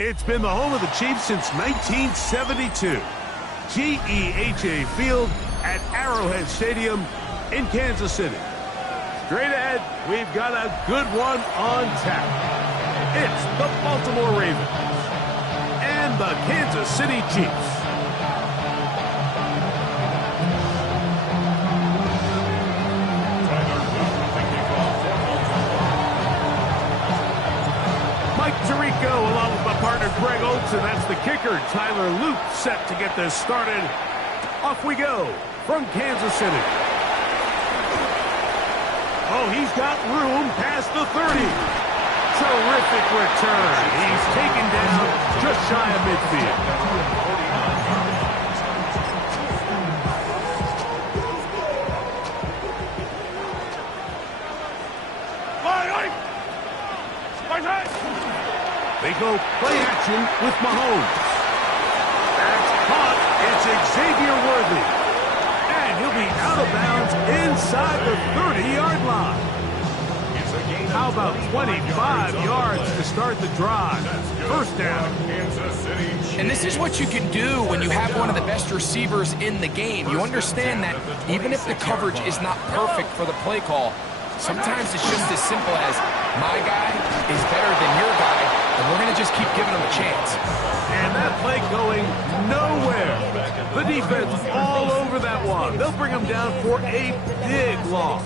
It's been the home of the Chiefs since 1972. GEHA Field at Arrowhead Stadium in Kansas City. Straight ahead, we've got a good one on tap. It's the Baltimore Ravens and the Kansas City Chiefs. Mike Tirico along with my partner Greg Oates, and that's the kicker Tyler Luke set to get this started. Off we go from Kansas City. Oh, he's got room past the 30. Terrific return. He's taken down just shy of midfield. They go play action with Mahomes. That's caught. It's Xavier Worthy. And he'll be out of bounds inside the 30-yard line. How about 25 yards to start the drive? First down. And this is what you can do when you have one of the best receivers in the game. You understand that even if the coverage is not perfect for the play call, sometimes it's just as simple as my guy is better than your guy, and we're going to just keep giving him a chance. And that play going nowhere. The defense all over that one. They'll bring him down for a big loss.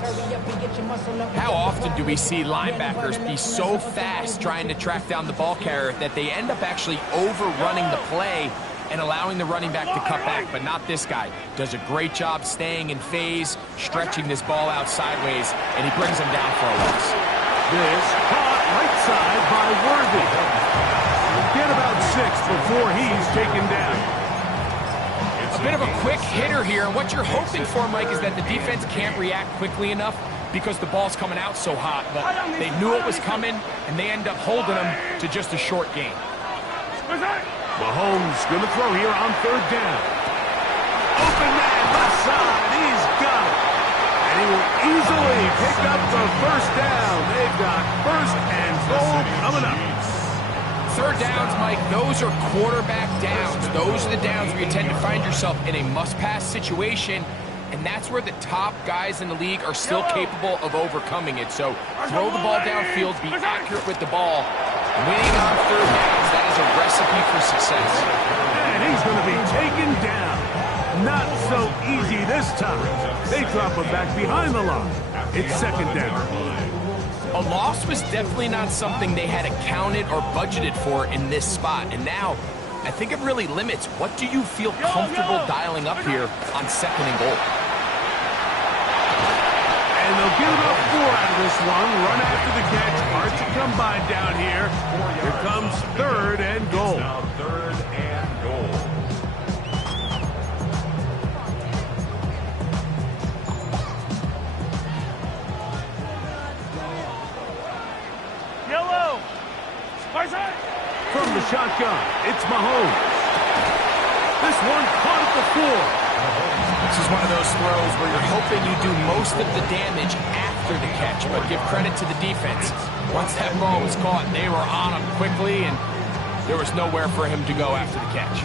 How often do we see linebackers be so fast trying to track down the ball carrier that they end up actually overrunning the play and allowing the running back to cut back? But not this guy. Does a great job staying in phase, stretching this ball out sideways, and he brings him down for a loss. This caught right side by Worthy. Get about 6 before he's taken down. A bit of a quick hitter here. What you're hoping for, Mike, is that the defense can't react quickly enough because the ball's coming out so hot. But they knew it was coming, and they end up holding them to just a short gain. Mahomes going to throw here on third down. Open man, left side. He's got it. And he will easily pick up the first down. They've got first and goal coming up. Third downs, Mike, those are quarterback downs. Those are the downs where you tend to find yourself in a must-pass situation, and that's where the top guys in the league are still capable of overcoming it. So throw the ball downfield, be accurate with the ball. Winning on third downs, that is a recipe for success. And he's going to be taken down. Not so easy this time. They drop him back behind the line. It's second down. A loss was definitely not something they had accounted or budgeted for in this spot. And now, I think it really limits what do you feel comfortable dialing up here on second and goal. And they'll give up 4 out of this one. Run after the catch. Hard to come by down here. Here comes third and goal. Third and goal. Yellow. From the shotgun, it's Mahomes. This one caught at the floor. This is one of those throws where you're hoping you do most of the damage after the catch, but give credit to the defense. Once that ball was caught, they were on him quickly, and there was nowhere for him to go after the catch.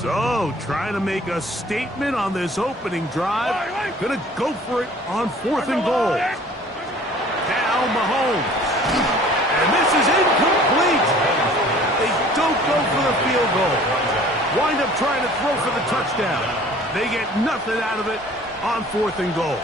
So, trying to make a statement on this opening drive. Gonna go for it on fourth and goal. Now Mahomes. And this is incomplete. They don't go for the field goal. Wind up trying to throw for the touchdown. They get nothing out of it on fourth and goal.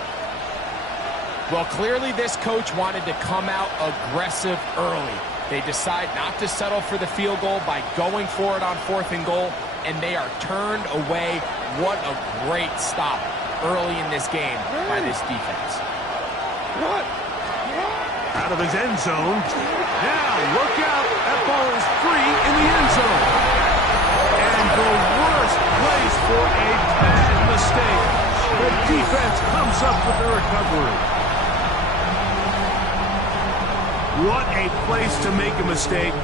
Well, clearly this coach wanted to come out aggressive early. They decide not to settle for the field goal by going for it on fourth and goal, and they are turned away. What a great stop early in this game by this defense. Out of his end zone. Now, look out. That ball is free in the end zone. And the worst place for a bad mistake. The defense comes up with the recovery. What a place to make a mistake.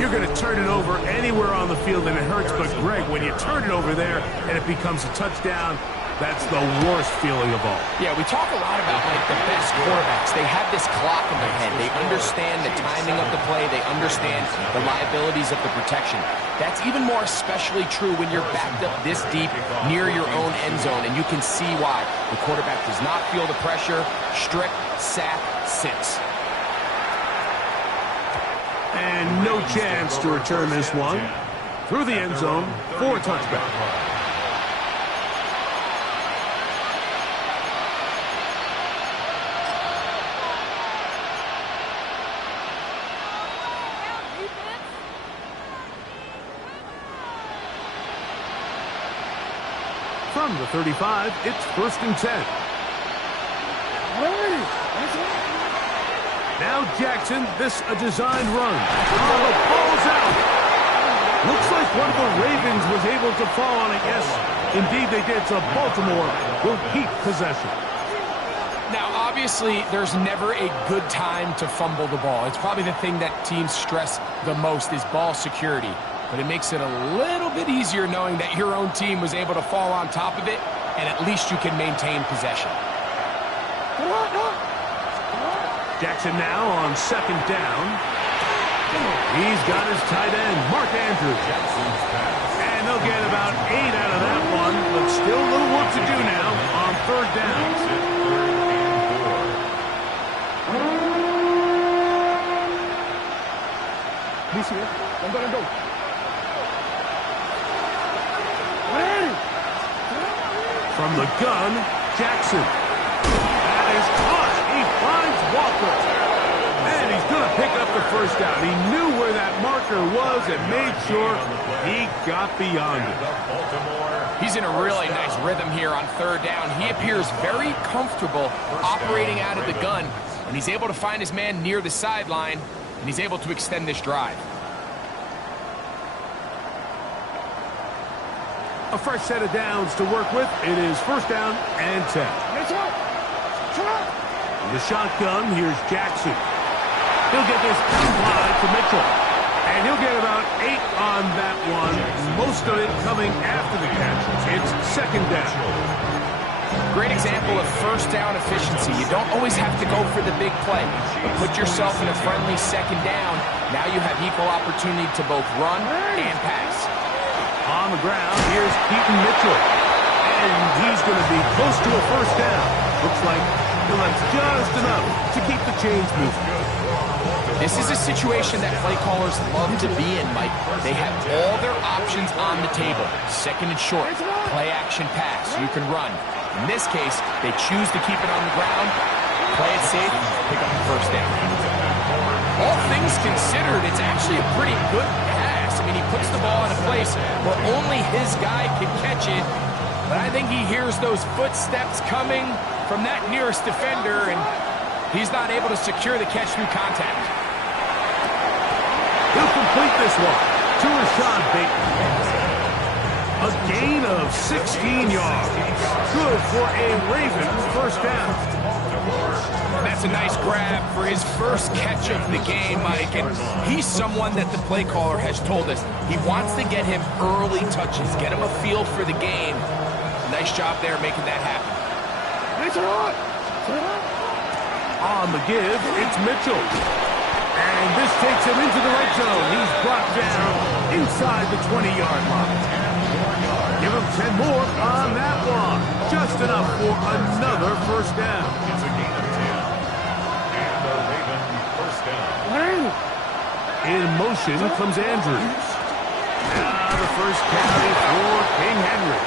You're going to turn it over anywhere on the field and it hurts, but Greg, when you turn it over there and it becomes a touchdown, that's the worst feeling of all. Yeah, we talk a lot about, like, the best quarterbacks. They have this clock in their head. They understand the timing of the play. They understand the liabilities of the protection. That's even more especially true when you're backed up this deep near your own end zone, and you can see why. The quarterback does not feel the pressure. Strict sack sits. And no chance to return this one. Through the end zone for a touchback. From the 35, it's 1st and 10. Now Jackson, this a designed run. Oh, the ball's out. Looks like one of the Ravens was able to fall on it. Yes, indeed they did. So Baltimore will keep possession. Now, obviously, there's never a good time to fumble the ball. It's probably the thing that teams stress the most is ball security. But it makes it a little bit easier knowing that your own team was able to fall on top of it, and at least you can maintain possession. Jackson now on 2nd down. He's got his tight end, Mark Andrews. And they'll get about 8 out of that one, but still a little work to do now on 3rd down. From the gun, Jackson. That is caught. He finds Walker. And he's going to pick up the 1st down. He knew where that marker was and made sure he got beyond it. He's in a really nice rhythm here on 3rd down. He appears very comfortable operating out of the gun, and he's able to find his man near the sideline, and he's able to extend this drive. A fresh set of downs to work with. It is 1st down and 10. The shotgun, here's Jackson. He'll get this wide to Mitchell. And he'll get about 8 on that one. Most of it coming after the catch. It's 2nd down. Great example of 1st down efficiency. You don't always have to go for the big play, but put yourself in a friendly 2nd down. Now you have equal opportunity to both run and pass. On the ground, here's Keaton Mitchell. And he's going to be close to a 1st down. Looks like he'll have just enough to keep the chains moving. This is a situation that play callers love to be in, Mike. They have all their options on the table. 2nd and short, play action pass, you can run. In this case, they choose to keep it on the ground, play it safe, pick up the 1st down. All things considered, it's actually a pretty good pass. I mean, he puts the ball in a place where only his guy can catch it, but I think he hears those footsteps coming from that nearest defender, and he's not able to secure the catch through contact. He'll complete this one to Rashad Bateman. A gain of 16 yards. Good for a Ravens 1st down. And that's a nice grab for his first catch of the game, Mike. And he's someone that the play caller has told us he wants to get him early touches, get him a feel for the game. Nice job there making that happen. On the give, it's Mitchell. And this takes him into the red zone. He's brought down inside the 20-yard line. Give him 10 more on that one. Just enough for another 1st down. It's a gain of 10. And the Raven 1st down. In motion comes Andrews. Now the 1st carry for King Henry.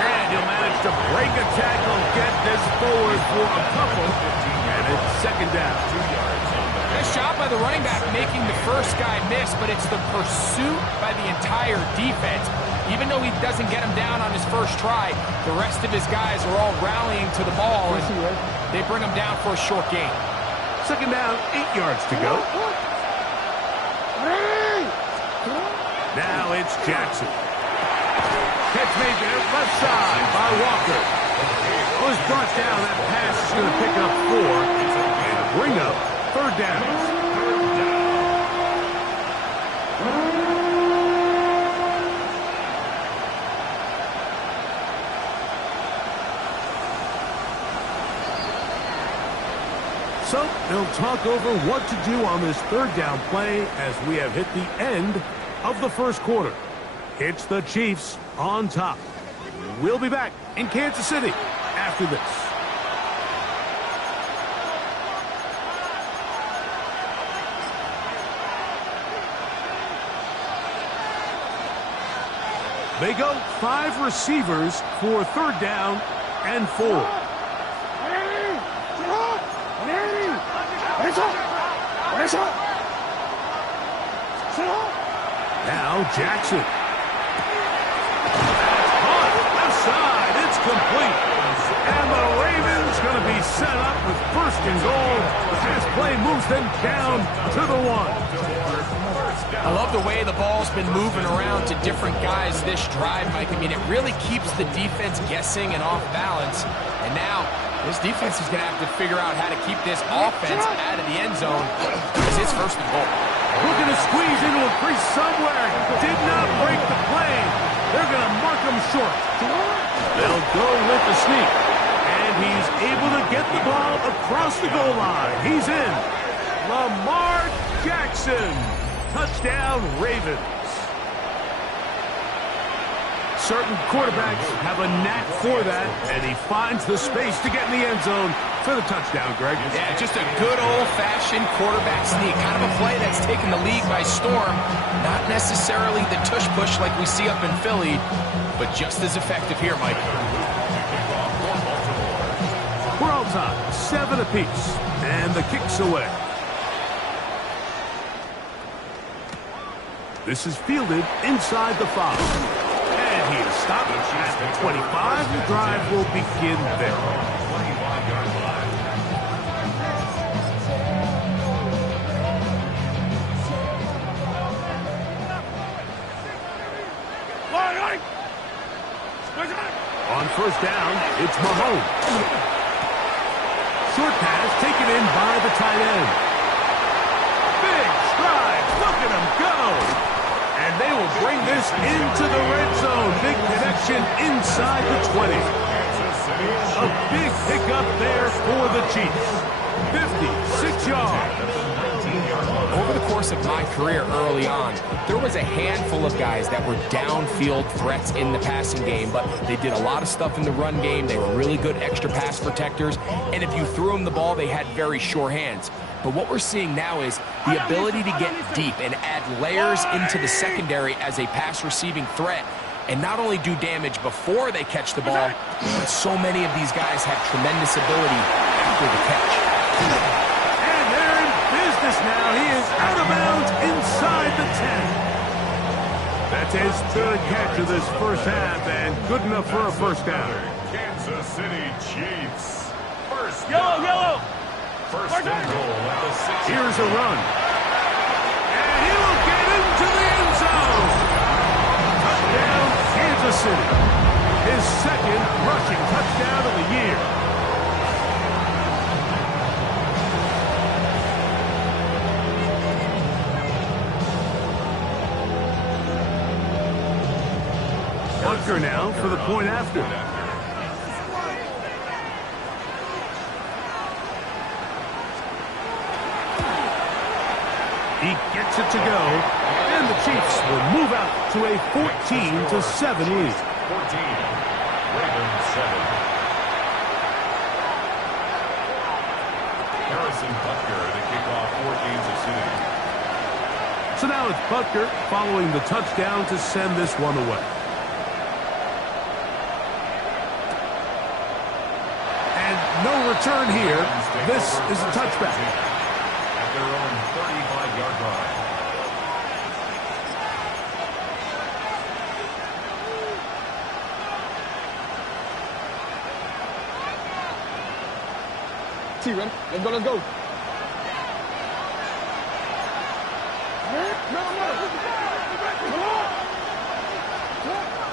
And he'll manage to break a tackle, get this forward for a couple. And it's 2nd down. 2 yards. Nice job by the running back making the first guy miss, but it's the pursuit by the entire defense. Even though he doesn't get him down on his first try, the rest of his guys are all rallying to the ball, and they bring him down for a short gain. 2nd down, 8 yards to go. Now it's Jackson. Catch made there, left side by Walker. Was brought down. That pass is going to pick up 4 and bring up 3rd down. So they'll talk over what to do on this third down play as we have hit the end of the first quarter. It's the Chiefs on top. We'll be back in Kansas City after this. They go 5 receivers for third down and 4. Now Jackson. That's caught. Left side. It's complete. And the Ravens going to be set up with first and goal. The pass play moves them down to the 1. I love the way the ball's been moving around to different guys this drive, Mike. I mean, it really keeps the defense guessing and off balance. And now this defense is going to have to figure out how to keep this offense out of the end zone as it's first and goal. Looking to squeeze into a crease somewhere. Did not break the play. They're going to mark him short. They'll go with the sneak. And he's able to get the ball across the goal line. He's in. Lamar Jackson. Touchdown, Ravens. Certain quarterbacks have a knack for that, and he finds the space to get in the end zone for the touchdown, Greg. Yeah, just a good old-fashioned quarterback sneak. Kind of a play that's taken the league by storm. Not necessarily the tush-push like we see up in Philly, but just as effective here, Mike. We're all tied, 7 apiece, and the kick's away. This is fielded inside the 5. And he is stopped at the 25. The drive will begin there. 25-yard line. On first down, it's Mahomes. Short pass taken in by the tight end. Big stride. Look at him go. And they will bring this into the red zone. Big connection inside the 20. A big pickup there for the Chiefs. 56 yards. Over the course of my career early on, there was a handful of guys that were downfield threats in the passing game, but they did a lot of stuff in the run game. They were really good extra pass protectors, and if you threw them the ball, they had very sure hands. But what we're seeing now is the ability to get deep and add layers into the secondary as a pass receiving threat, and not only do damage before they catch the ball, but so many of these guys have tremendous ability after the catch. And they're in business now. He is out of bounds inside the 10. That's his third catch of this first half, and good enough for a first down. Kansas City Chiefs. First down. Yellow. First and goal at the 6. Here's a run. And he will get into the end zone. Touchdown, Kansas City. His second rushing touchdown of the year. Butker now for the point after. He gets it to go, and the Chiefs will move out to a 14-7 lead. 14, Ravens 7. Harrison Butker to kick off for Kansas City. So now it's Butker following the touchdown to send this one away. And no return here. This is a touchback. At their own 35-yard line. See, ready? Let's go, let's go.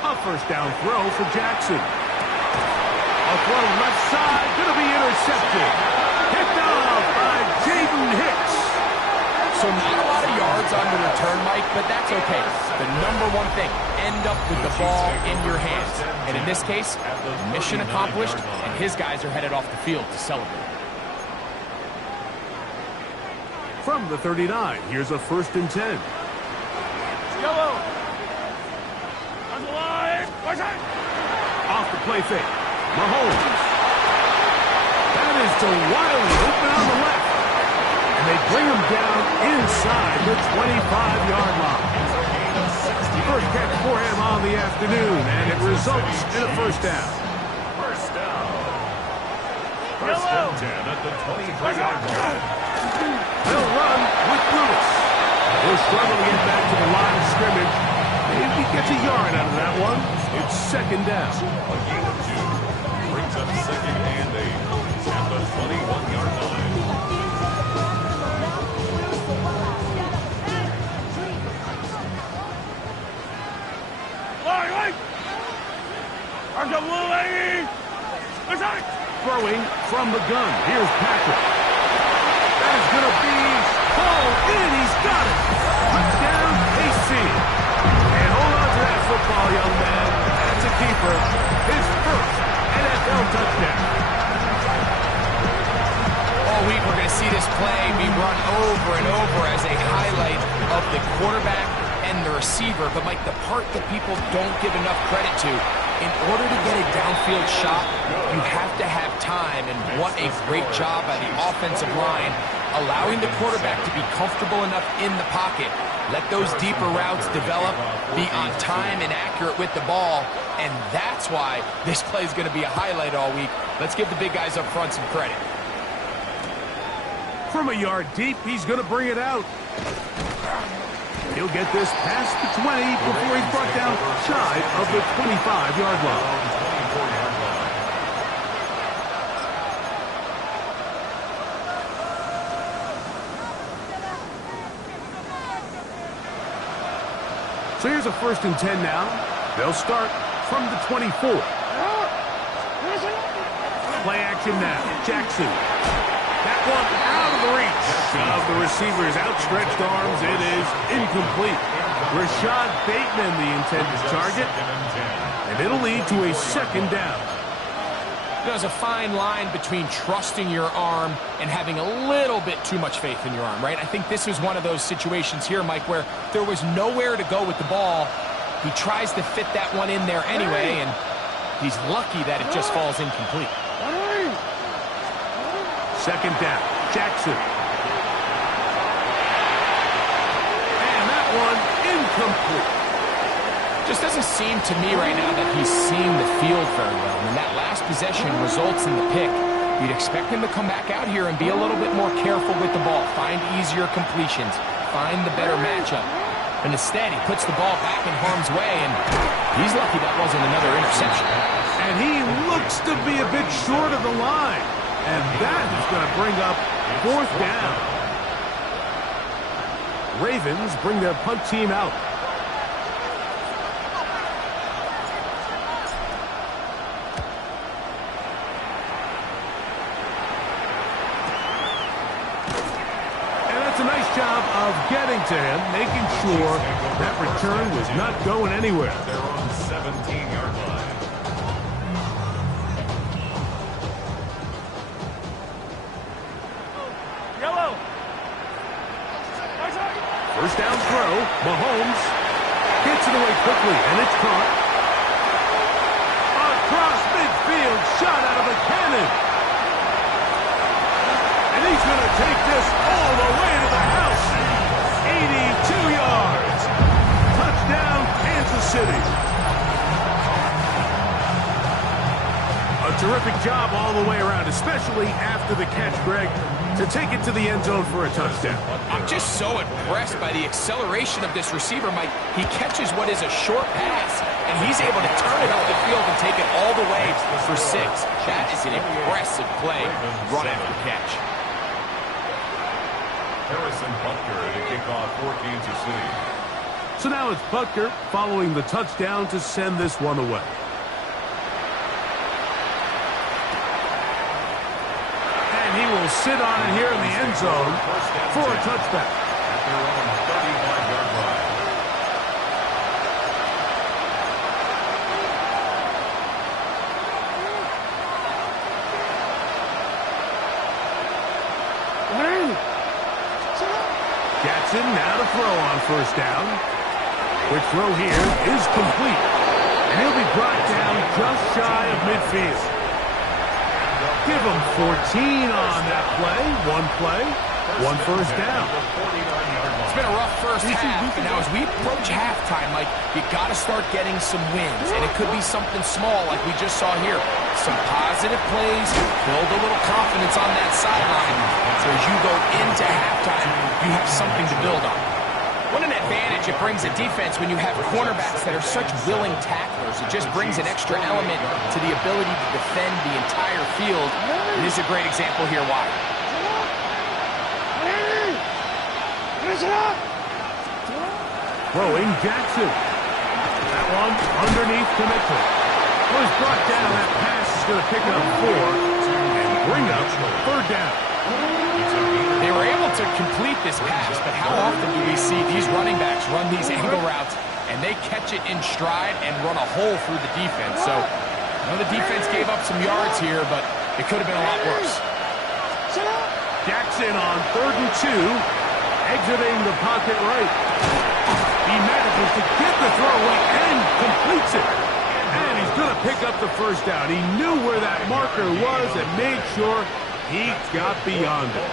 A first down throw for Jackson. A throw left side, going to be intercepted. Picked off by Jaden Hicks. So not a lot of yards on the return, Mike, but that's okay. The number one thing, end up with the ball in your hands. And in this case, mission accomplished, and his guys are headed off the field to celebrate. from the 39. Here's a 1st and 10. Yellow. Off the play fake. Mahomes. That is to Wiley, open on the left. And they bring him down inside the 25-yard line. First catch for him on the afternoon, and it results in a 1st down. First down. First and 10 at the 23-yard line. They'll run with Lewis. He'll struggle to get back to the line of scrimmage. Maybe he gets a yard out of that one. It's 2nd down. A gain of 2 brings up 2nd and 8 at the 21-yard line. Throwing from the gun. Here's Patrick. That is going to be hauled in. He's got it. Touchdown, KC. And hold on to that football, young man. That's a keeper. His 1st NFL touchdown. All week we're going to see this play be run over and over as a highlight of the quarterback and the receiver. But, Mike, the part that people don't give enough credit to, in order to get a downfield shot, you have to have time, and what a great job by the offensive line, allowing the quarterback to be comfortable enough in the pocket, let those deeper routes develop, be on time and accurate with the ball, and that's why this play is going to be a highlight all week. Let's give the big guys up front some credit. From a yard deep, he's going to bring it out. He'll get this past the 20 before he's brought down shy of the 25-yard line. So here's a 1st and 10 now. They'll start from the 24. Play action now. Jackson. That one out of the reach of the receiver's outstretched arms. It is incomplete. Rashad Bateman, the intended target. And it'll lead to a 2nd down. There's a fine line between trusting your arm and having a little bit too much faith in your arm, right? I think this is one of those situations here, Mike, where there was nowhere to go with the ball. He tries to fit that one in there anyway, and he's lucky that it just falls incomplete. 2nd down. Jackson. And that one incomplete. Just doesn't seem to me right now that he's seeing the field very well. When that last possession results in the pick, you'd expect him to come back out here and be a little bit more careful with the ball, find easier completions, find the better matchup. And instead, he puts the ball back in harm's way, and he's lucky that wasn't another interception. And he looks to be a bit short of the line. And that is going to bring up 4th down. Ravens bring their punt team out. And that's a nice job of getting to him, making sure that return was not going anywhere. They're on 17-yard line. First down throw. Mahomes gets it away quickly, and it's caught. Across midfield, shot out of a cannon. And he's going to take this all the way to the house. 82 yards. Touchdown, Kansas City. A terrific job all the way around, especially after the catch, Greg, to take it to the end zone for a touchdown. I'm just so impressed by the acceleration of this receiver, Mike. He catches what is a short pass, and he's able to turn it up the field and take it all the way for 6. That is an impressive play run after catch. Harrison Butker to kick off for Kansas City. So now it's Butker following the touchdown to send this one away. He will sit on it here in the end zone for a touchback. At their own 35-yard line. Jackson now to throw on first down. Quick throw here is complete. And he'll be brought down just shy of midfield. Give him 14 on that play, one first down. It's been a rough first half, and now as we approach halftime, Mike, you got to start getting some wins, and it could be something small like we just saw here. Some positive plays, build a little confidence on that sideline, so as you go into halftime, you have something to build on. What an advantage it brings a defense when you have cornerbacks that are such willing tacklers. It just brings an extra element to the ability to defend the entire field. And this is a great example here why. Throwing Jackson. That one underneath to Mitchell. Was brought down. That pass is going to pick up 4 and bring up third down. They were able to complete this pass, but how often do we see these running backs run these angle routes and they catch it in stride and run a hole through the defense? So, I know the defense gave up some yards here, but it could have been a lot worse. Jackson on 3rd and 2, exiting the pocket right. He manages to get the throw away and completes it. And he's going to pick up the first down. He knew where that marker was and made sure he got beyond it.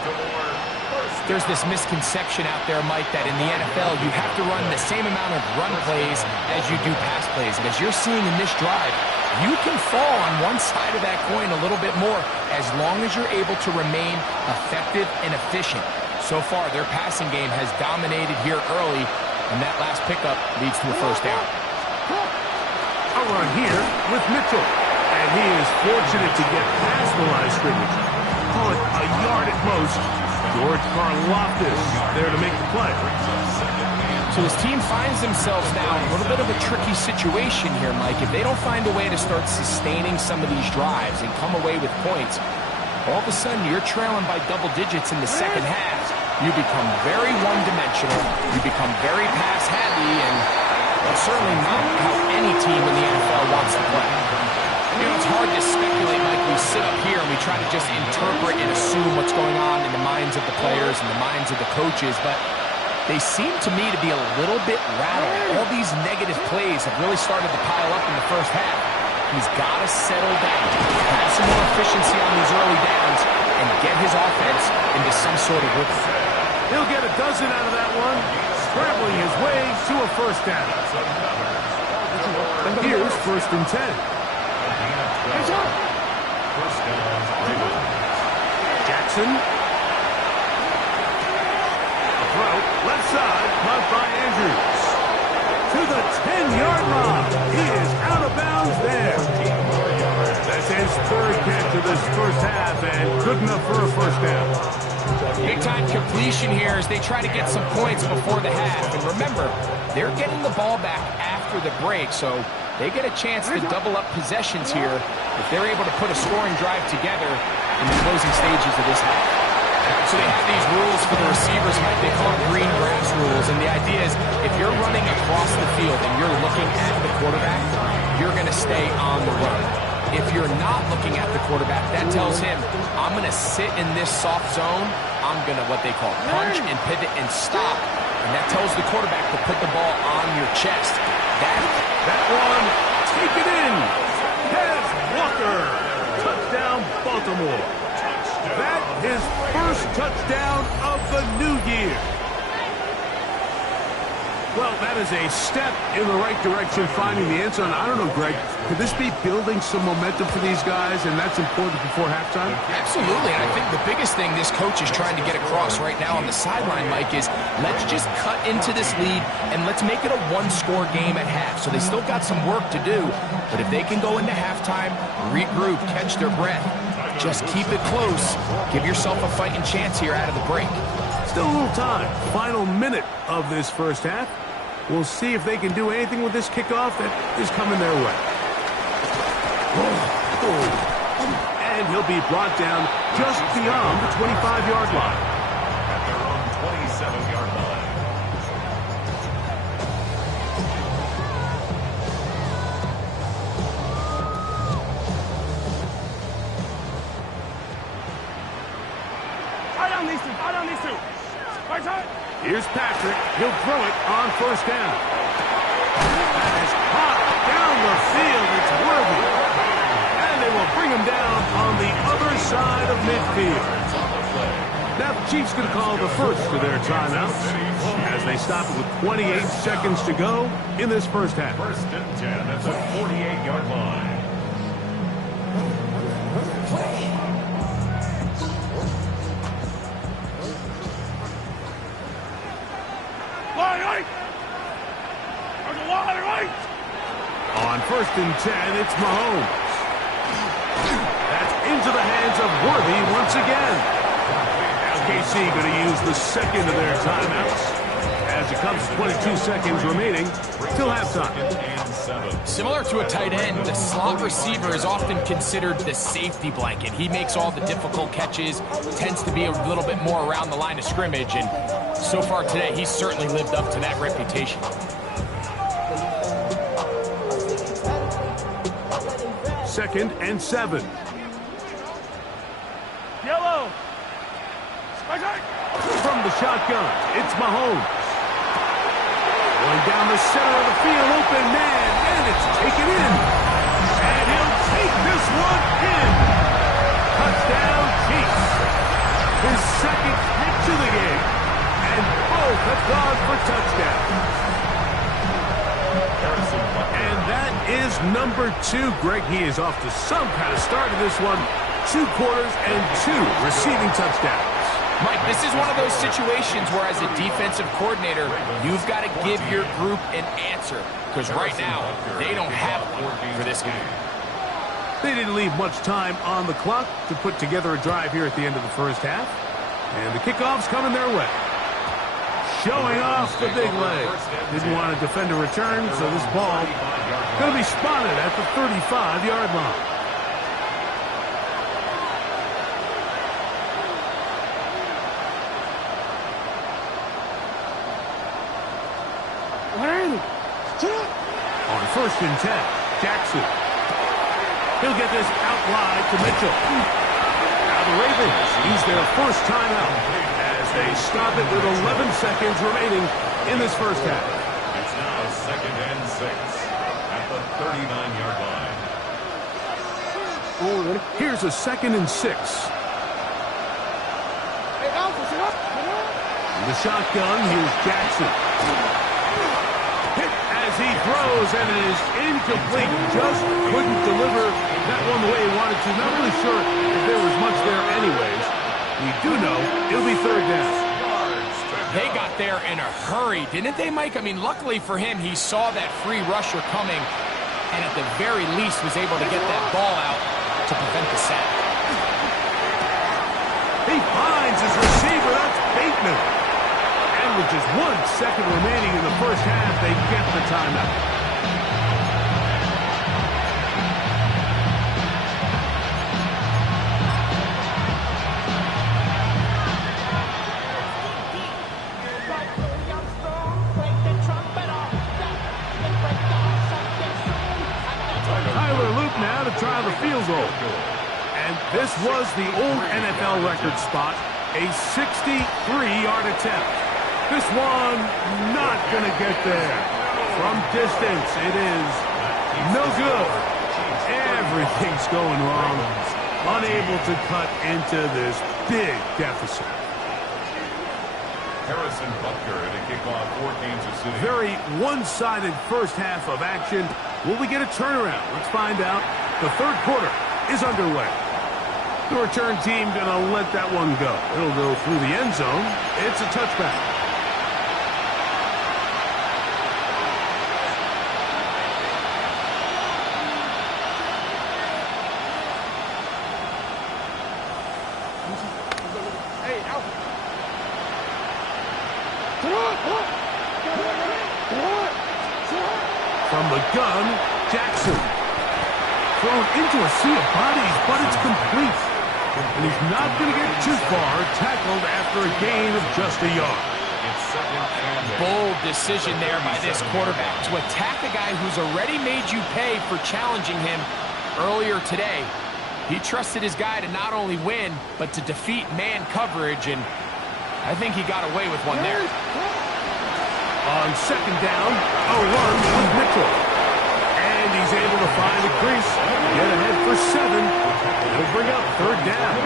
There's this misconception out there, Mike, that in the NFL you have to run the same amount of run plays as you do pass plays. And as you're seeing in this drive, you can fall on one side of that coin a little bit more as long as you're able to remain effective and efficient. So far, their passing game has dominated here early, and that last pickup leads to a first down. A run here with Mitchell. And he is fortunate to get past the line of scrimmage. Call it a yard at most. George Karlaftis there to make the play. So his team finds themselves now in a little bit of a tricky situation here, Mike. If they don't find a way to start sustaining some of these drives and come away with points, all of a sudden you're trailing by double digits in the second half. You become very one-dimensional. You become very pass-heavy, and that's certainly not how any team in the NFL wants to play. You know, it's hard to speculate, Mike. We sit up here and we try to just interpret and assume what's going on in the minds of the players and the minds of the coaches, but they seem to me to be a little bit rattled. All these negative plays have really started to pile up in the first half. He's got to settle down, have some more efficiency on these early downs, and get his offense into some sort of rhythm. He'll get a dozen out of that one, scrambling his way to a first down. Here's 1st and 10. Jackson. Throw, left side, caught by Andrews. To the 10-yard line. He is out of bounds there. That's his 3rd catch of this first half, and good enough for a first down. Big-time completion here as they try to get some points before the half. And remember, they're getting the ball back after the break, so they get a chance to double up possessions here if they're able to put a scoring drive together in the closing stages of this half. So they have these rules for the receivers, Mike. They call them green grass rules. And the idea is if you're running across the field and you're looking at the quarterback, you're going to stay on the run. If you're not looking at the quarterback, that tells him, I'm going to sit in this soft zone. I'm going to, what they call, punch and pivot and stop. And that tells the quarterback to put the ball on your chest. That one, take it in. Des Walker. Touchdown, Baltimore. That his first touchdown of the new year. Well, that is a step in the right direction, finding the end zone. I don't know, Greg, could this be building some momentum for these guys, and that's important before halftime? Absolutely, and I think the biggest thing this coach is trying to get across right now on the sideline, Mike, is let's just cut into this lead, and let's make it a one-score game at half. So they still got some work to do, but if they can go into halftime, regroup, catch their breath, just keep it close, give yourself a fighting chance here out of the break. Still a little time. Final minute of this first half. We'll see if they can do anything with this kickoff that is coming their way. And he'll be brought down just beyond the 25-yard line. At their own 27-yard line. Right on these two. Right on these two. Right side. Here's Patrick. He'll throw it on first down. That is hot down the field. It's Worthy. And they will bring him down on the other side of midfield. Now the Chiefs going to call the first of their timeouts as they stop it with 28 seconds to go in this first half. First and 10 at the 48-yard line. On first and 10, it's Mahomes. That's into the hands of Worthy once again. Now KC going to use the second of their timeouts as it comes to 22 seconds remaining till halftime. Similar to a tight end, the slot receiver is often considered the safety blanket. He makes all the difficult catches, tends to be a little bit more around the line of scrimmage, and so far today, he's certainly lived up to that reputation. Second and 7. Yellow. From the shotgun, it's Mahomes. Going down the center of the field, open man, and it's taken in. And he'll take this one in. Touchdown, Chiefs. His second catch of the game. And both have gone for touchdowns. And that is number 2. Greg, he is off to some kind of start in this one. 2 quarters and 2 receiving touchdowns. Mike, this is one of those situations where as a defensive coordinator, you've got to give your group an answer. Because right now, they don't have one for this guy. They didn't leave much time on the clock to put together a drive here at the end of the first half. And the kickoff's coming their way. Showing off the big leg. Didn't want to defend a return, so this ball going to be spotted at the 35-yard line. On first and 10, Jackson. He'll get this out wide to Mitchell. Now the Ravens use their first timeout as they stop it with 11 seconds remaining in this first half. It's now second and 6 at the 39-yard line. Here's a second and 6. The shotgun, here's Jackson. Hit as he throws, and it is incomplete. Just couldn't deliver that one the way he wanted to. Not really sure if there was much there anyways. We do know it'll be third down. They got there in a hurry, didn't they, Mike? I mean, luckily for him, he saw that free rusher coming, and at the very least was able to get that ball out to prevent the sack. He finds his receiver. That's Bateman. And with just 1 second remaining in the first half, they get the timeout. Now to try the field goal. And this was the old NFL record spot, a 63-yard attempt. This one not going to get there. From distance, it is no good. Everything's going wrong. Unable to cut into this big deficit. Harrison Butker to kick off for Kansas City. Very one-sided first half of action. Will we get a turnaround? Let's find out. The third quarter is underway. The return team going to let that one go. It'll go through the end zone. It's a touchback. From the gun, Jackson. Thrown into a sea of bodies, but it's complete. And he's not going to get too far, tackled after a gain of just a yard. Bold decision there by this quarterback to attack a guy who's already made you pay for challenging him earlier today. He trusted his guy to not only win, but to defeat man coverage, and I think he got away with one there. On second down, a run with Mitchell. And he's able to find the crease. Get ahead for 7. It'll bring up third down.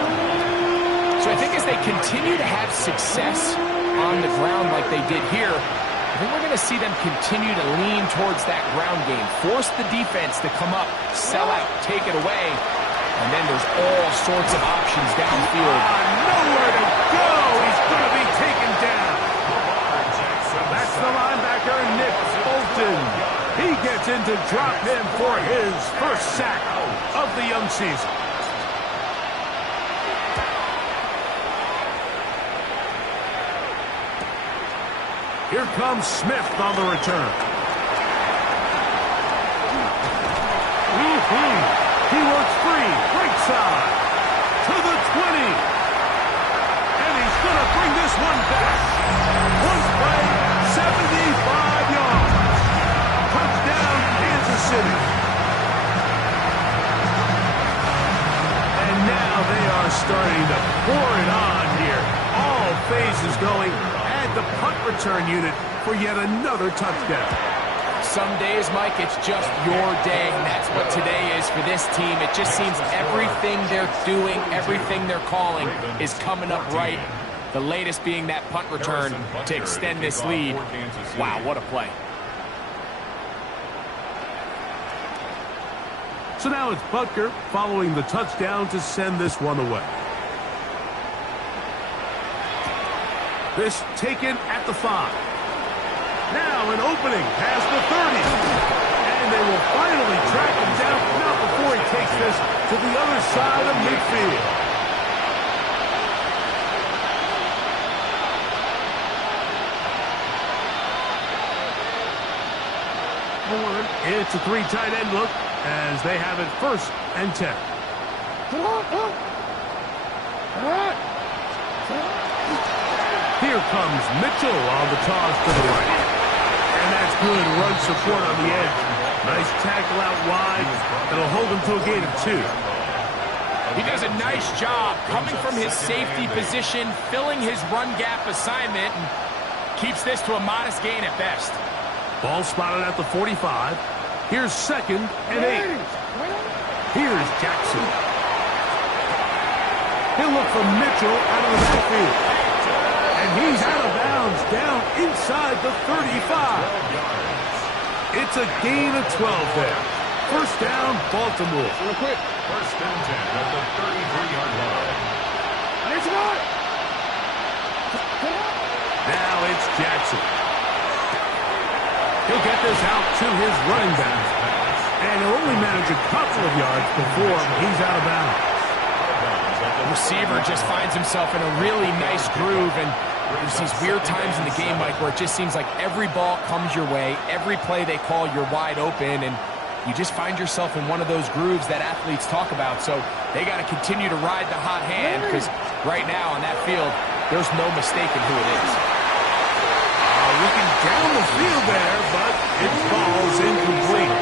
So I think as they continue to have success on the ground like they did here, I think we're going to see them continue to lean towards that ground game. Force the defense to come up, sell out, take it away. And then there's all sorts of options downfield. Nowhere to go. He's going to be taken down. That's the linebacker, Nick Bolton. He gets in to drop him for his first sack of the young season. Here comes Smith on the return. He works free, right side, to the 20. And he's going to bring this one back. One play, 75 yards. Touchdown, Kansas City. And now they are starting to pour it on here. All phases going. Add the punt return unit for yet another touchdown. Some days, Mike, it's just your day, and that's what today is for this team. It just seems everything they're doing, everything they're calling is coming up right. The latest being that punt return to extend this lead. Wow, what a play. So now it's Butker following the touchdown to send this one away. This taken at the 5. Now an opening past the 30. And they will finally track him down, not before he takes this to the other side of midfield. It's a 3 tight end look as they have it 1st and 10. Here comes Mitchell on the toss to the right. And that's good run support on the edge. Nice tackle out wide. That'll hold him to a gain of 2. He does a nice job coming from his safety position, filling his run gap assignment, and keeps this to a modest gain at best. Ball spotted at the 45. Here's 2nd and 8. Here's Jackson. He'll look for Mitchell out of the backfield. And he's out of bounds down inside the 35. It's a gain of 12 there. 1st down, Baltimore. Real quick. 1st and 10 at the 33-yard line. Now it's Jackson. He'll get this out to his running back. And he'll only manage a couple of yards before he's out of bounds. The receiver just finds himself in a really nice groove, and there's these weird times in the game, Mike, where it just seems like every ball comes your way, every play they call, you're wide open, and you just find yourself in one of those grooves that athletes talk about. So they got to continue to ride the hot hand, because right now on that field, there's no mistaking who it is. Looking down the field there, but it falls incomplete.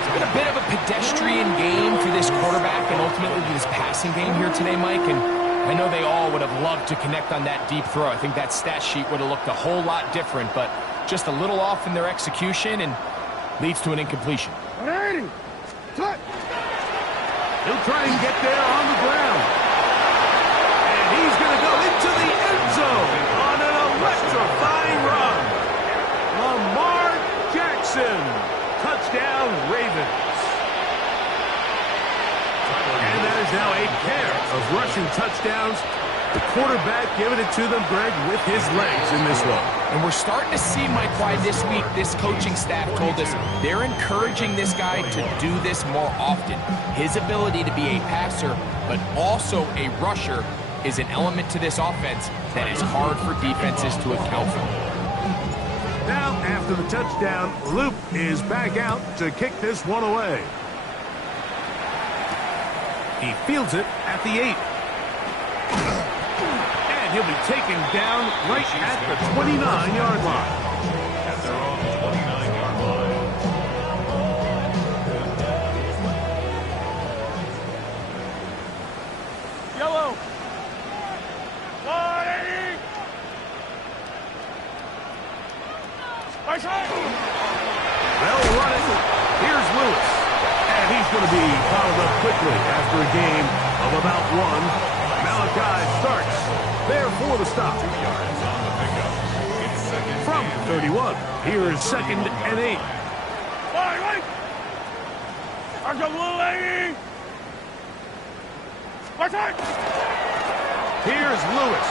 It's been a bit of a pedestrian game for this quarterback and ultimately this passing game here today, Mike, and I know they all would have loved to connect on that deep throw. I think that stat sheet would have looked a whole lot different, but just a little off in their execution and leads to an incompletion. He'll try and get there on the ground. And he's going to go into the end zone on an electrifying run. Lamar Jackson. Touchdown, Ravens. And that is now a pair of rushing touchdowns. The quarterback giving it to them, Greg, with his legs in this one. And we're starting to see, Mike, why this week this coaching staff told us they're encouraging this guy to do this more often. His ability to be a passer, but also a rusher, is an element to this offense that is hard for defenses to account for. Now, after the touchdown, Loop is back out to kick this one away. He fields it at the 8. And he'll be taken down right at the 29-yard line. At their own 29-yard line. Yellow. They'll run it. Here's Lewis. And he's going to be fouled up quickly after a game of about one. Malachi starts there for the stop. 2 yards on the pickup. It's second From and 31, here is 2nd and 8. Here's Lewis.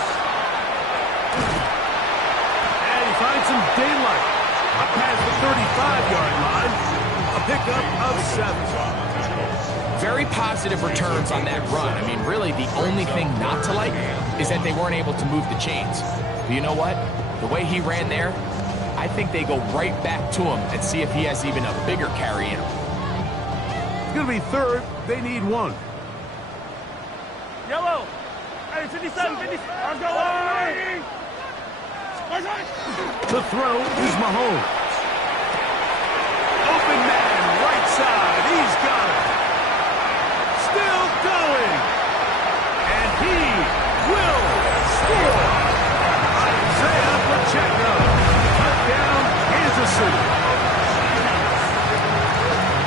And he finds some daylight. Up past the 35-yard line. A pickup of 7. Very positive returns on that run. I mean, really, the only thing not to like is that they weren't able to move the chains. But you know what? The way he ran there, I think they go right back to him and see if he has even a bigger carry in him. It's going to be 3rd. They need 1. Yellow. Hey, 57, 50. Let's go. The throw is Mahomes. Open man, right side. He's got it. Still going. And he will score. Isaiah Pacheco. Touchdown, Kansas City.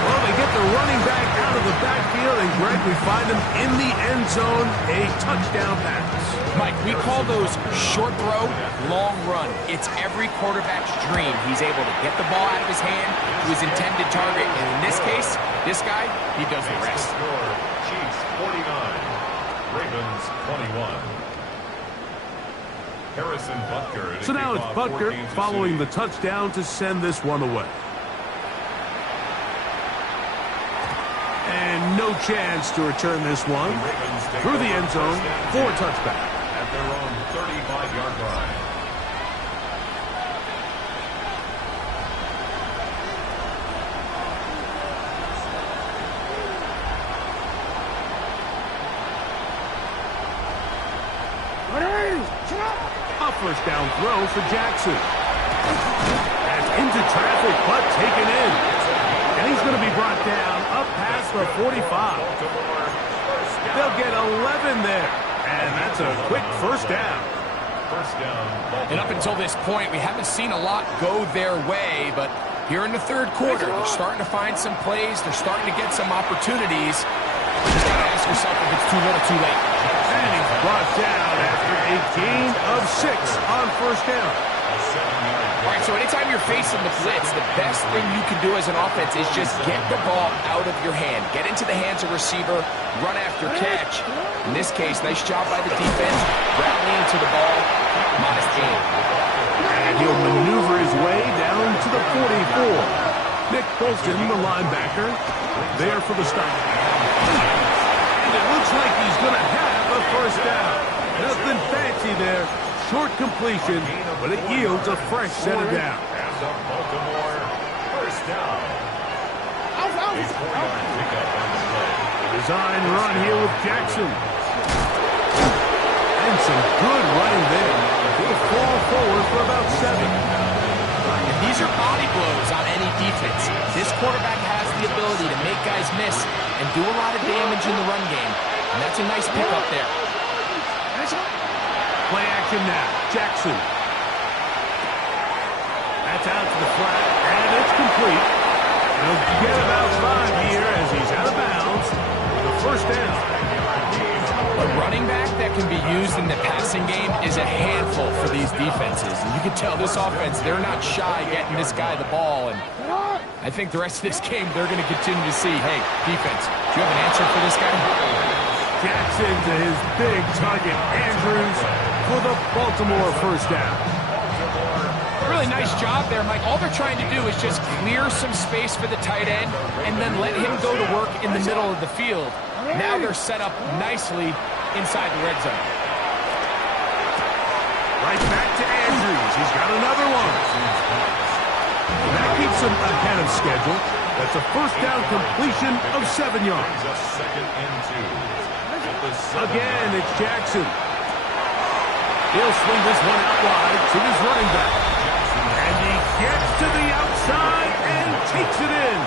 Well, they get the running back out of the backfield, and Greg, we find him in the end zone, a touchdown pass. Mike, we call those short throw, long run. It's every quarterback's dream. He's able to get the ball out of his hand to his intended target. And in this case, this guy, he does the rest. score, Chiefs 49, Ravens 21. Harrison Butker. So now it's Butker following the touchdown to send this one away. And no chance to return this one through the end zone for a touchback. At their own 35-yard line. A first down throw for Jackson. That's into traffic, but taken in. And he's going to be brought down up past the 45. They'll get 11 there. And that's a quick first down. First down. And up until this point, we haven't seen a lot go their way, but here in the third quarter, they're starting to find some plays. They're starting to get some opportunities. You just got to ask yourself if it's too little, too late. And he's brought down after a gain of 6 on first down. All right, so anytime you're facing the blitz, the best thing you can do as an offense is just get the ball out of your hand. Get into the hands of receiver, run after catch. In this case, nice job by the defense, rallying to the ball, modest gain. And he'll maneuver his way down to the 44. Nick Bolton, the linebacker, there for the stop. And it looks like he's going to have a first down. Nothing fancy there. Short completion, but it yields a fresh set of down. Baltimore, first down. A 4-yard pickup on the play. Design run here with Jackson. And some good running there. He'll fall forward for about 7. And these are body blows on any defense. This quarterback has the ability to make guys miss and do a lot of damage in the run game. And that's a nice pickup there. Play action now. Jackson. That's out to the flat, and it's complete. He'll get about 5 here as he's out of bounds with a first down. A running back that can be used in the passing game is a handful for these defenses. And you can tell this offense, they're not shy getting this guy the ball. And I think the rest of this game, they're going to continue to see, hey, defense, do you have an answer for this guy? Jackson to his big target, Andrews, for the Baltimore first down. Really nice job there, Mike. All they're trying to do is just clear some space for the tight end and then let him go to work in the middle of the field. Now they're set up nicely inside the red zone. Right back to Andrews. He's got another one. That keeps him ahead of schedule. That's a first down completion of 7 yards. Just 2nd and 2. Again, it's Jackson. He'll swing this one out wide to his running back. And he gets to the outside and takes it in.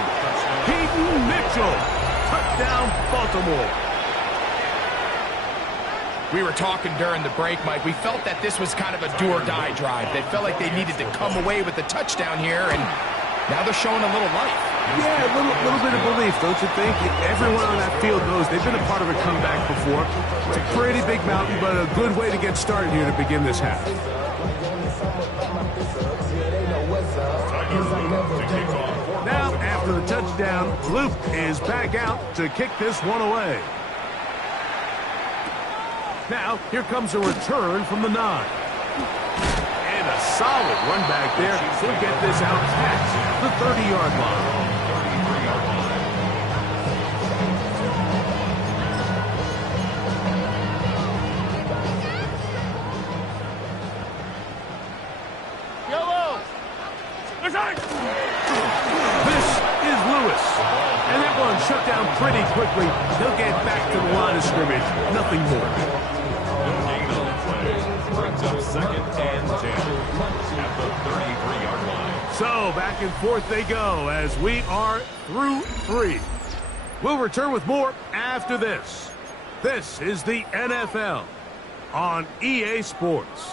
Peyton Mitchell. Touchdown, Baltimore. We were talking during the break, Mike. We felt that this was kind of a do-or-die drive. They felt like they needed to come away with the touchdown here, and now they're showing a little life. Yeah, a little bit of belief, don't you think? Everyone on that field knows they've been a part of a comeback before. It's a pretty big mountain, but a good way to get started here to begin this half. Now, after the touchdown, Luke is back out to kick this one away. Now, here comes a return from the 9. And a solid run back there. He'll get this out past the 30-yard line. This is Lewis. And that one shut down pretty quickly. He'll get back to the line of scrimmage. Nothing more. Brings up 2nd and 10 at the 33-yard line. So back and forth they go as we are through 3. We'll return with more after this. This is the NFL on EA Sports.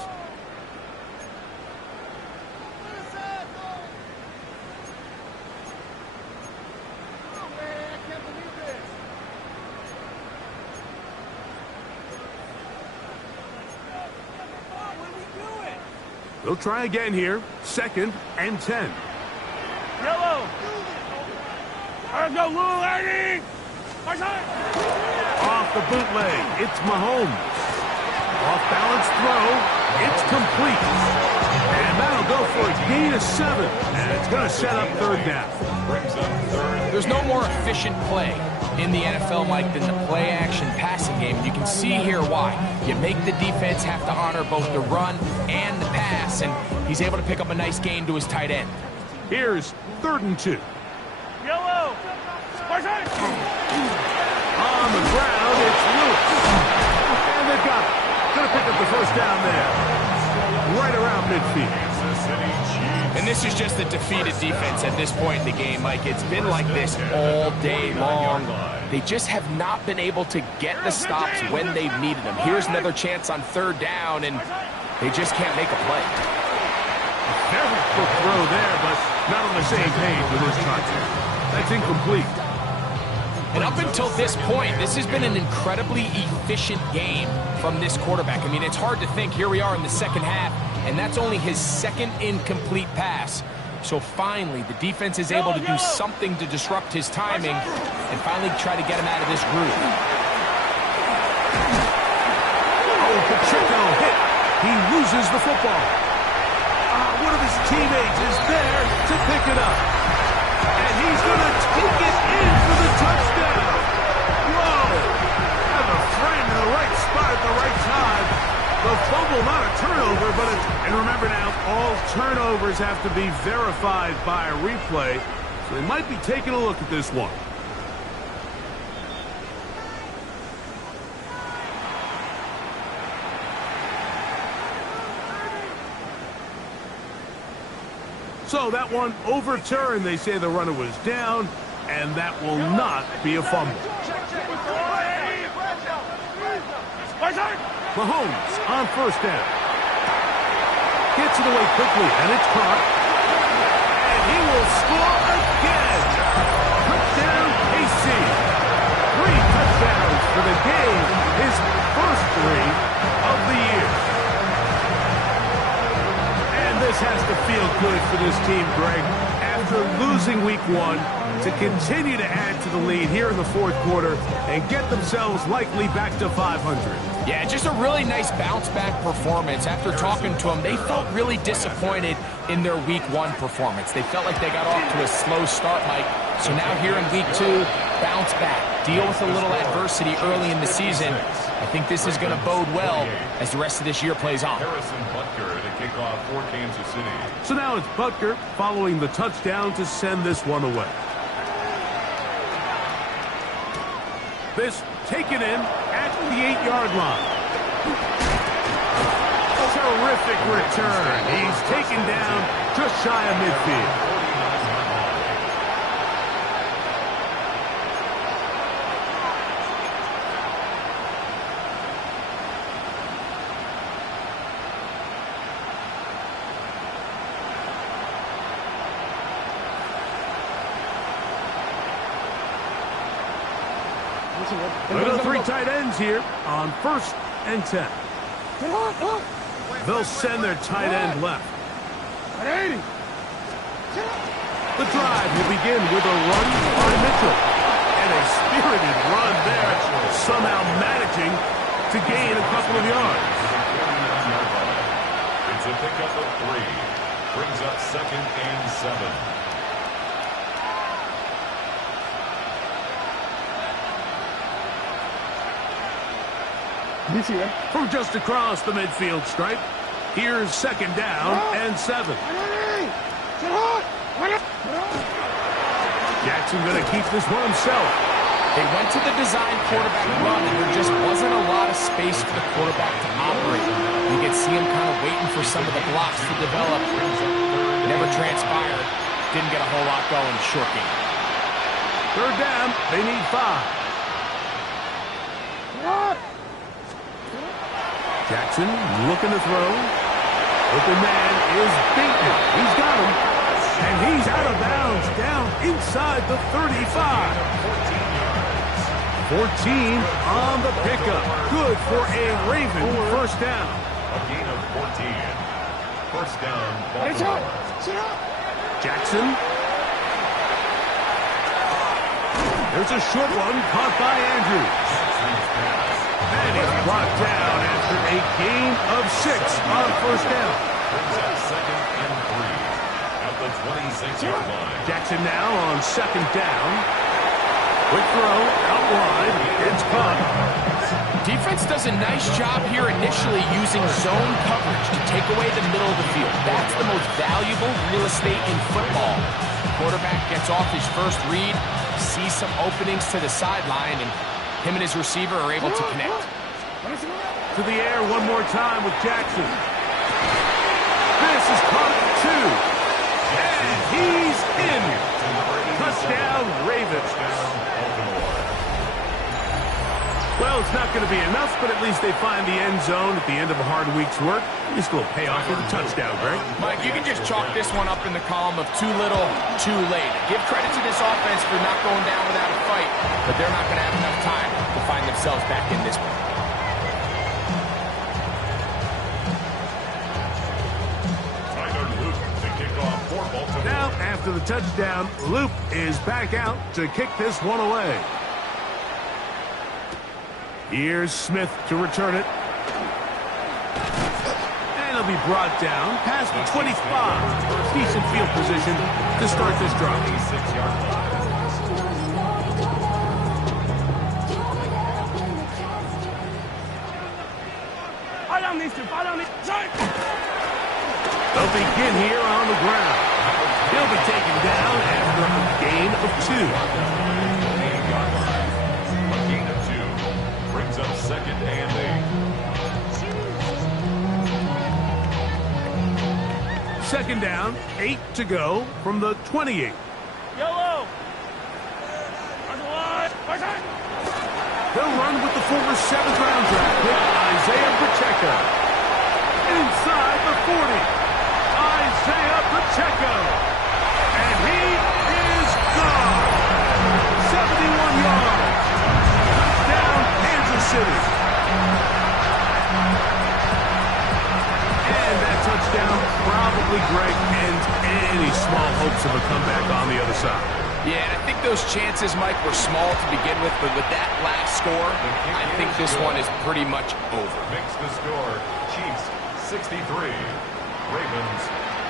They'll try again here. 2nd and 10. Yellow. Let's go, Lou, Eddie. Off the bootleg, it's Mahomes. Off balance throw, it's complete. And that'll go for a gain of 7. And it's going to set up 3rd down. There's no more efficient play in the NFL, Mike, than the play-action passing game. You can see here why. You make the defense have to honor both the run and the pass, and he's able to pick up a nice gain to his tight end. Here's 3rd and 2. Yellow. On the ground, it's Lewis. And they've got it. Going to pick up the 1st down there. Right around midfield. And this is just a defeated defense at this point in the game, Mike. It's been like this all day long. They just have not been able to get the stops when they've needed them. Here's another chance on 3rd down, and they just can't make a play. Very quick throw there, but not on the same page with his touchdown. That's incomplete. And up until this point, this has been an incredibly efficient game from this quarterback. I mean, it's hard to think. Here we are in the 2nd half, and that's only his 2nd incomplete pass. So finally, the defense is able to do something to disrupt his timing and finally try to get him out of this groove. Oh, Pacheco hit. He loses the football. One of his teammates is there to pick it up. And he's going to take it in for the touchdown. Whoa. Have a friend in the right spot at the right time. The fumble, not a turnover, but it's... And remember now, all turnovers have to be verified by a replay. So they might be taking a look at this one. So that one overturned. They say the runner was down, and that will not be a fumble. Mahomes on 1st down. Gets it away quickly, and it's caught. And he will score again. Touchdown, KC. 3 touchdowns for the game. His first 3 of the year. And this has to feel good for this team, Greg. After losing week 1, to continue to add to the lead here in the 4th quarter and get themselves likely back to 500. Yeah, just a really nice bounce-back performance. After talking to them, they felt really disappointed in their Week 1 performance. They felt like they got off to a slow start, Mike. So now here in Week 2, bounce back, deal with a little adversity early in the season. I think this is going to bode well as the rest of this year plays on. Harrison Butker to kick off for Kansas City. So now it's Butker following the touchdown to send this one away. This taken in at the 8-yard line. Terrific return. He's taken down just shy of midfield. Look at the 3 tight ends here on 1st and 10. They'll send their tight end left. The drive will begin with a run by Mitchell. And a spirited run there, somehow managing to gain a couple of yards. It's a pickup of 3. Brings up 2nd and 7. From just across the midfield stripe, here's 2nd down and 7. Jackson going to keep this one himself. They went to the design quarterback run, and there just wasn't a lot of space for the quarterback to operate. You could see him kind of waiting for some of the blocks to develop. Never transpired. Didn't get a whole lot going. Short game. 3rd down. They need 5. Jackson looking to throw. Open man is beaten. He's got him. And he's out of bounds down inside the 35. 14 on the pickup. Good for a Raven 1st down. A gain of 14. 1st down, Baltimore. Jackson. There's a short one caught by Andrews. And he's brought down after a gain of 6 on 1st down. Brings up 2nd and 3 at the 26-yard line. Jackson now on 2nd down. Quick throw, out wide. It's caught. Defense does a nice job here initially using zone coverage to take away the middle of the field. That's the most valuable real estate in football. Quarterback gets off his first read, sees some openings to the sideline, and him and his receiver are able to connect. To the air one more time with Jackson. This is caught at 2. And he's in. Touchdown, Ravens. Well, it's not going to be enough, but at least they find the end zone at the end of a hard week's work. At least a little payoff with a touchdown, Greg. Mike, you can just chalk this one up in the column of too little, too late. Give credit to this offense for not going down without a fight, but they're not going to have enough time to find themselves back in this one. Tyler Luke to kick off for Baltimore. Now, after the touchdown, Loop is back out to kick this one away. Here's Smith to return it. And he'll be brought down past the 25. Decent field position to start this drive. 26-yard line. They'll begin here on the ground. He'll be taken down after a gain of 2. A gain of 2 brings up 2nd and 8. 2nd down, 8 to go from the 28. Yellow. They'll run with the former 7th round draft pick, Isaiah Pacheco. Inside the 40. Isaiah Pacheco. And he is gone. 71 yards. Touchdown, Kansas City. And that touchdown probably, Greg, ends any small hopes of a comeback on the other side. Yeah, and I think those chances, Mike, were small to begin with, but with that last score, I think this one is pretty much over. Makes the score Chiefs 63, Ravens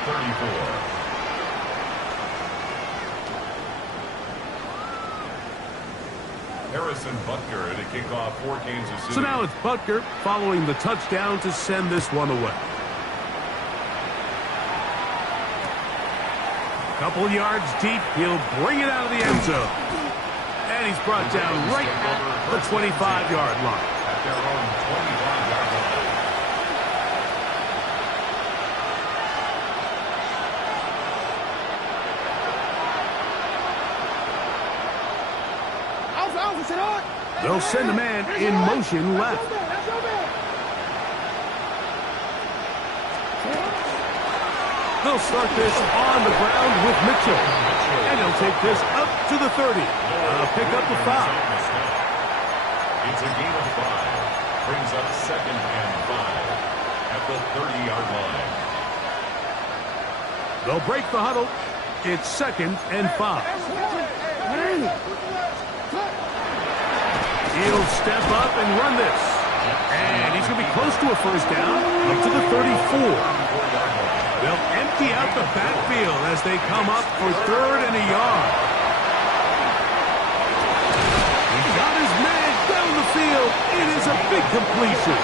34. Harrison Butker to kick off for Kansas City. So now it's Butker following the touchdown to send this one away. Couple yards deep, he'll bring it out of the end zone. And he's brought down right at the 25-yard line. At their own 25-yard line. They'll send a man in motion left. They'll start this on the ground with Mitchell. And he'll take this up to the 30. Pick up the 5. It's a gain of 5. Brings up 2nd and 5 at the 30-yard line. They'll break the huddle. It's 2nd and 5. He'll step up and run this. And he's going to be close to a first down, up to the 34. They'll empty out the backfield as they come up for 3rd and a yard. He got his man down the field. It is a big completion.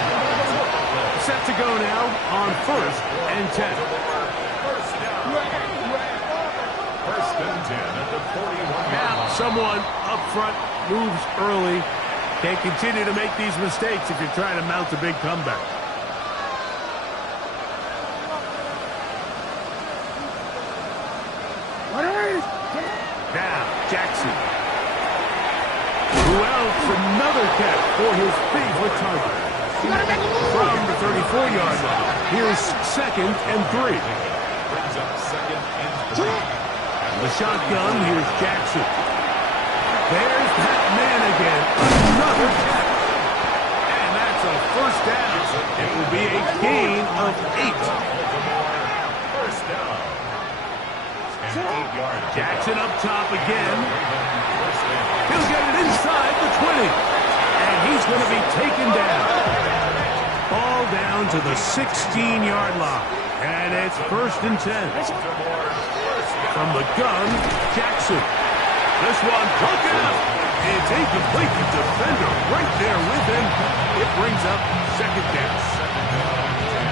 Set to go now on 1st and 10. First and 10 at the 41. Now someone up front moves early. Can't continue to make these mistakes if you're trying to mount a big comeback. Now, Jackson. Who else? Another catch for his favorite target. From the 34-yard line, here's 2nd and 3. Brings up 2nd and 3. And the shotgun, here's Jackson. There's that man again. Another catch. And that's a first down. It will be a gain of 8. First down. And 8 yards. Jackson up top again. He'll get it inside the 20. And he's going to be taken down. Ball down to the 16-yard line. And it's 1st and 10. From the gun, Jackson. This one, look out! It's incomplete. The defender right there with him. It brings up 2nd down.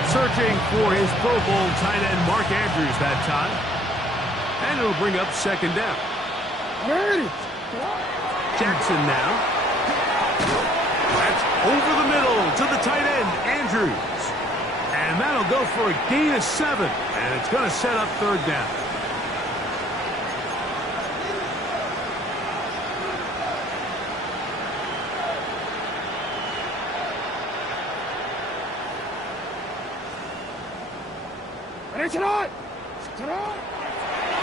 Searching for his Pro Bowl tight end Mark Andrews that time. And it'll bring up 2nd down. Jackson now. That's over the middle to the tight end, Andrews. And that'll go for a gain of 7. And it's going to set up 3rd down.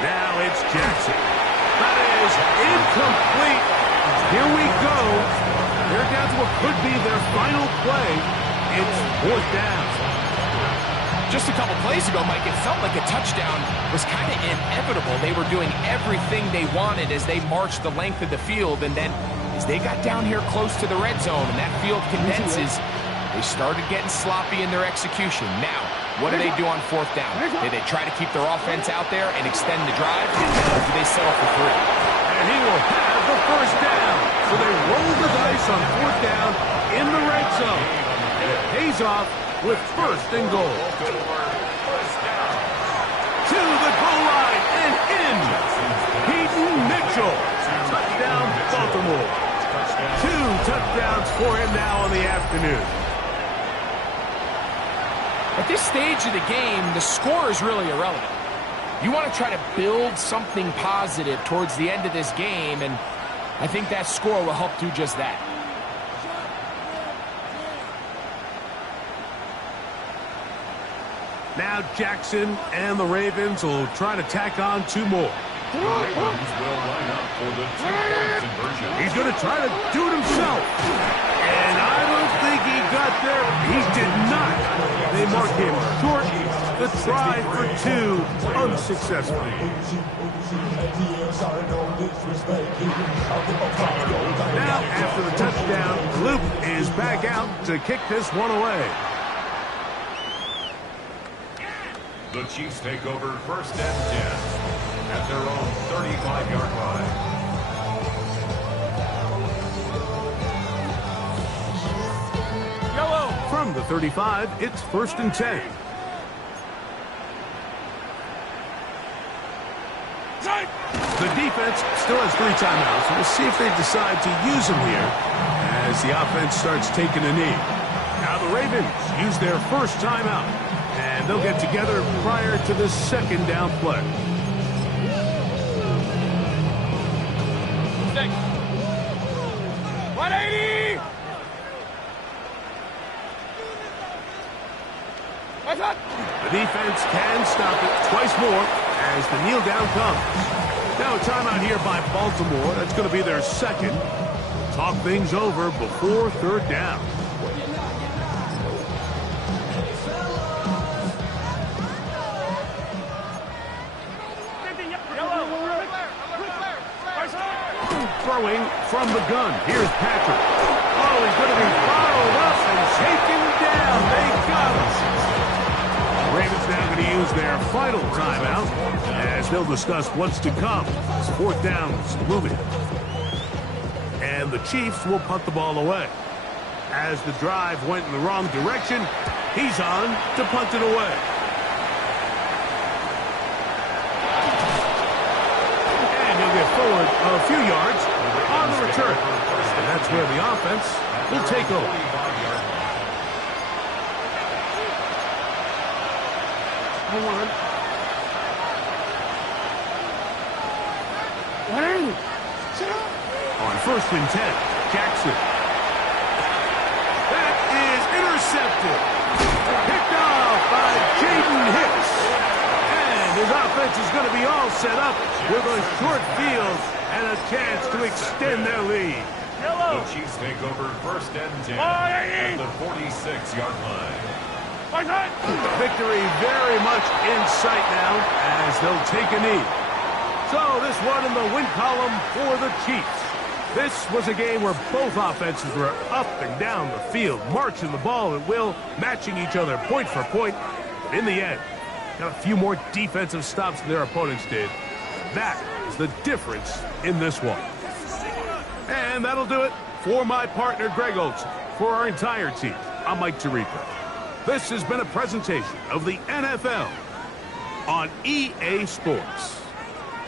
Now it's Jackson. That is incomplete. Here we go. They're down to what could be their final play. It's 4th down. Just a couple plays ago, Mike, it felt like a touchdown was kind of inevitable. They were doing everything they wanted as they marched the length of the field, and then as they got down here close to the red zone and that field condenses, they started getting sloppy in their execution. Now, what do they do on 4th down? Do they try to keep their offense out there and extend the drive, or do they settle for 3? And he will have the first down. So they roll the dice on 4th down in the red zone. And it pays off with 1st and goal. To the goal line and in. Keaton Mitchell. Touchdown, Baltimore. 2 touchdowns for him now in the afternoon. At this stage of the game, the score is really irrelevant. You want to try to build something positive towards the end of this game, and I think that score will help do just that. Now Jackson and the Ravens will try to tack on 2 more. The Ravens will line up for the 2-point conversion. He's going to try to do it himself. And I don't think he got there. He did not. They mark him short. The try for 2 unsuccessful. Now, after the touchdown, Luke is back out to kick this one away. The Chiefs take over 1st and 10 at their own 35-yard line. From the 35, it's 1st and 10. The defense still has 3 timeouts. We'll see if they decide to use them here as the offense starts taking a knee. Now the Ravens use their first timeout, and they'll get together prior to the 2nd down play. The defense can stop it twice more as the kneel down comes. Now a timeout here by Baltimore. That's going to be their 2nd. talk things over before third down. Throwing from the gun. Here's Patrick. Oh, he's going to be followed up and taken down. They got him. Ravens now going to use their final timeout as they'll discuss what's to come. It's fourth down's moving. And the Chiefs will punt the ball away. As the drive went in the wrong direction, he's on to punt it away. And he'll get forward a few yards on the return. And that's where the offense will take over. On 1st and 10, Jackson. That is intercepted. Picked off by Jaden Hicks. And his offense is going to be all set up with a short field and a chance to extend their lead. The Chiefs take over 1st and 10 at the 46-yard line. Victory very much in sight now as they'll take a knee. So this one in the win column for the Chiefs. This was a game where both offenses were up and down the field, marching the ball at will, matching each other point for point. But in the end, got a few more defensive stops than their opponents did. That is the difference in this one. And that'll do it for my partner, Greg Olson. For our entire team, I'm Mike Tirico. This has been a presentation of the NFL on EA Sports.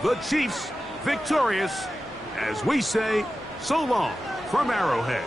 The Chiefs victorious, as we say, so long from Arrowhead.